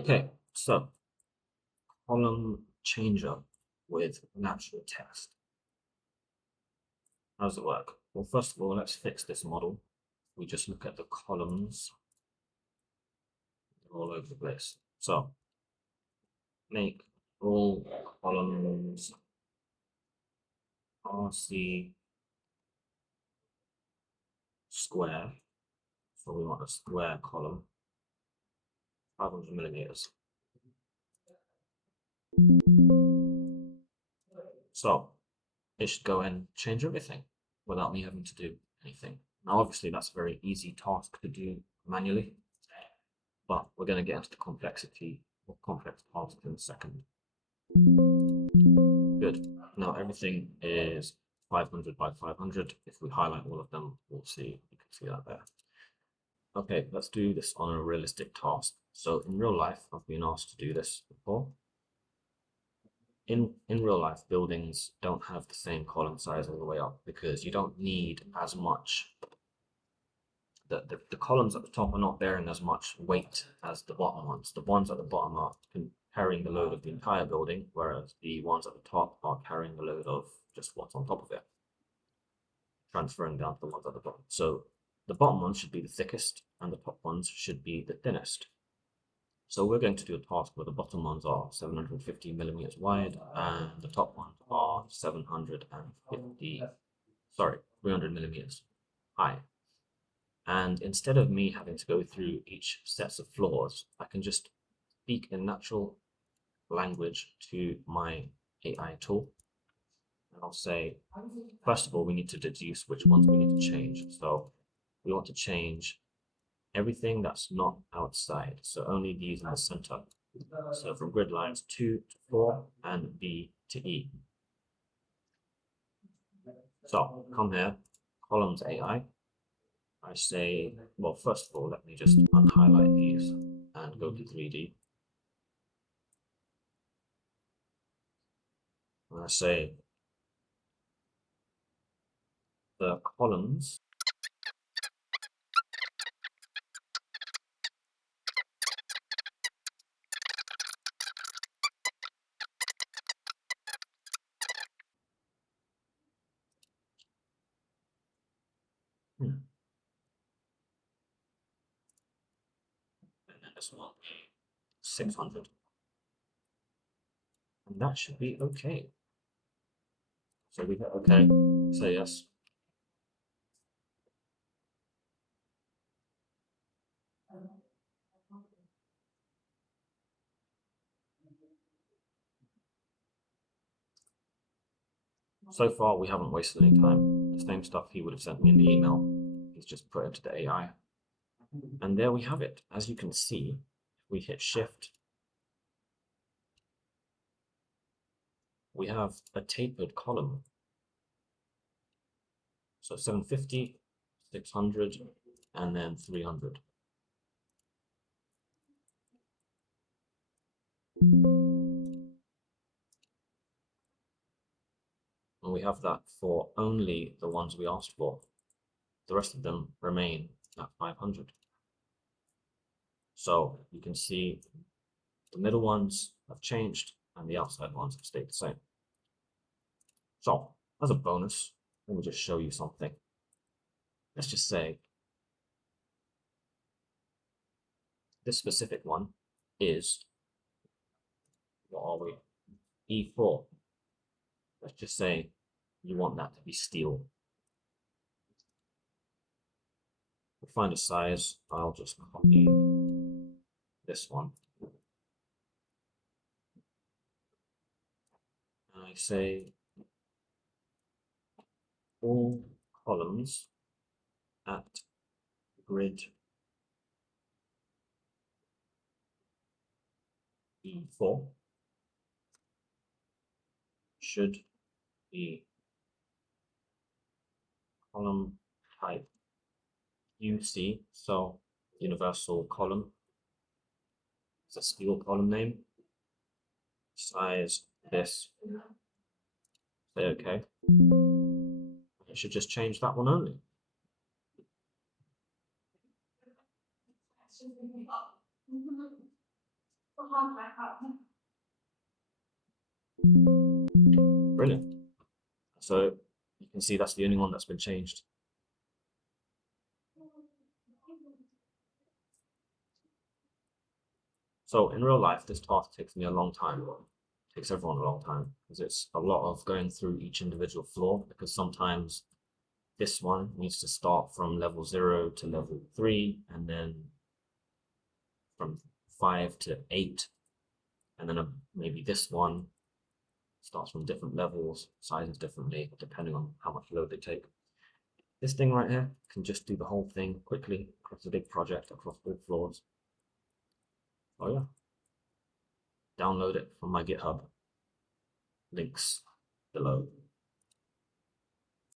Okay, so column changer with natural text. How does it work? Well, first of all, let's fix this model. We just look at the columns all over the place. So make all columns RC square. So we want a square column, 500 millimeters. So it should go and change everything without me having to do anything. Now, obviously, that's a very easy task to do manually, but we're going to get into the complexity of complex tasks in a second. Good. Now everything is 500 by 500. If we highlight all of them, we'll see. You can see that there. Okay, let's do this on a realistic task. So in real life, I've been asked to do this before. In real life, buildings don't have the same column size all the way up because you don't need as much. The columns at the top are not bearing as much weight as the bottom ones. The ones at the bottom are carrying the load of the entire building, whereas the ones at the top are carrying the load of just what's on top of it, transferring down to the ones at the bottom. So the bottom ones should be the thickest and the top ones should be the thinnest. So we're going to do a task where the bottom ones are 750 millimeters wide and the top ones are 300 millimeters high. And instead of me having to go through each set of floors, I can just speak in natural language to my AI tool. And I'll say, first of all, we need to deduce which ones we need to change. So we want to change everything that's not outside. So only these in the center. So from grid lines 2 to 4 and B to E. So come here, columns AI. I say, well, first of all, let me just unhighlight these and go to 3D. And I say the columns and then this one 600. And that should be okay. So we hit okay, say yes. So far, we haven't wasted any time. The same stuff he would have sent me in the email, he's just put into the AI. And there we have it. As you can see, if we hit shift, we have a tapered column. So 750, 600, and then 300. And we have that for only the ones we asked for. The rest of them remain at 500. So you can see the middle ones have changed and the outside ones have stayed the same. So as a bonus, let me just show you something. Let's just say this specific one is, what are we? E4. Let's just say you want that to be steel. We'll find a size. I'll just copy this one. And I say all columns at grid E4 should be column type UC, so universal column. It's a steel column name. Size this. Say okay. I should just change that one only. Brilliant. So you can see that's the only one that's been changed. So in real life, this task takes me a long time. It takes everyone a long time because it's a lot of going through each individual floor, because sometimes this one needs to start from level 0 to level 3, and then from 5 to 8, and then maybe this one starts from different levels, sizes differently, depending on how much load they take. This thing right here can just do the whole thing quickly across a big project, across all floors. Oh yeah. Download it from my GitHub. Links below.